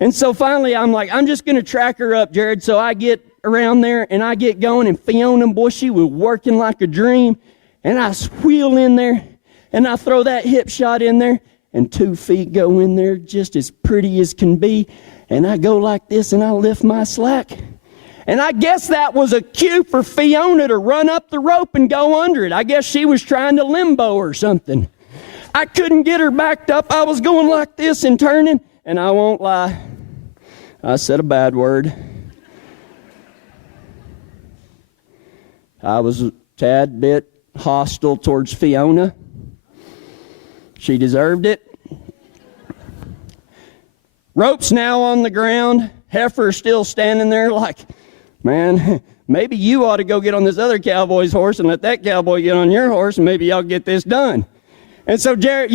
And so finally, I'm like, I'm just going to track her up, Jared. So I get around there, and I get going, and Fiona, boy, she was working like a dream. And I wheel in there, and I throw that hip shot in there, and 2 feet go in there just as pretty as can be. And I go like this, and I lift my slack. And I guess that was a cue for Fiona to run up the rope and go under it. I guess she was trying to limbo or something. I couldn't get her backed up. I was going like this and turning, and I won't lie, I said a bad word. I was a tad bit hostile towards Fiona. She deserved it. Rope's now on the ground. Heifer's still standing there like, man, maybe you ought to go get on this other cowboy's horse and let that cowboy get on your horse, and maybe y'all get this done. And so Jared,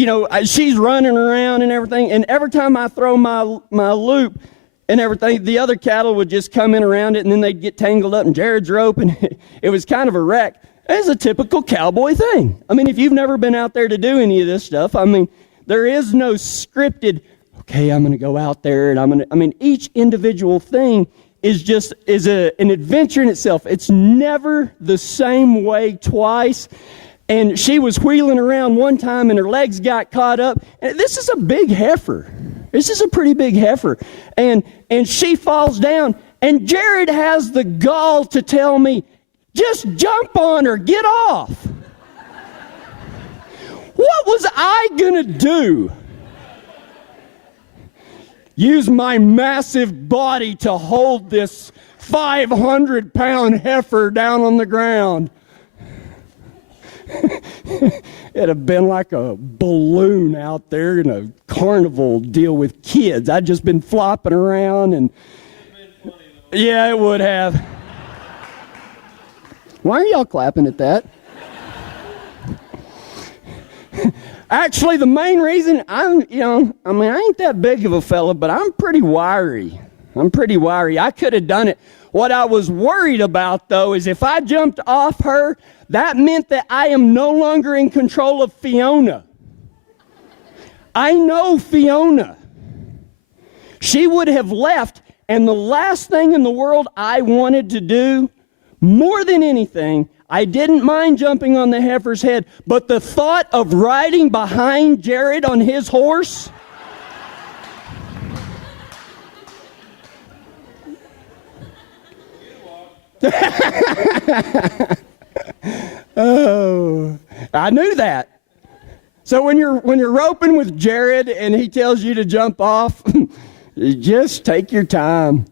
she's running around and everything, and every time I throw my loop and everything, the other cattle would just come in around it, and then they'd get tangled up in Jared's rope, and it was kind of a wreck. It's a typical cowboy thing. I mean, if you've never been out there to do any of this stuff, I mean, there is no scripted, okay, I'm going to go out there, and each individual thing is an adventure in itself. It's never the same way twice. And she was wheeling around one time, and her legs got caught up. And this is a big heifer. This is a pretty big heifer. And she falls down, and Jared has the gall to tell me, just jump on her, get off. What was I going to do? Use my massive body to hold this 500-pound heifer down on the ground. It'd have been like a balloon out there in a carnival deal with kids. I'd just been flopping around, and yeah, it would have. Why are y'all clapping at that? Actually, the main reason I ain't that big of a fella, but I'm pretty wiry. I could have done it. What I was worried about, though, is if I jumped off her, that meant that I am no longer in control of Fiona. I know Fiona. She would have left, and the last thing in the world I wanted to do, more than anything, I didn't mind jumping on the heifer's head, but the thought of riding behind Jared on his horse, oh, I knew that. So when you're roping with Jared and he tells you to jump off, you just take your time.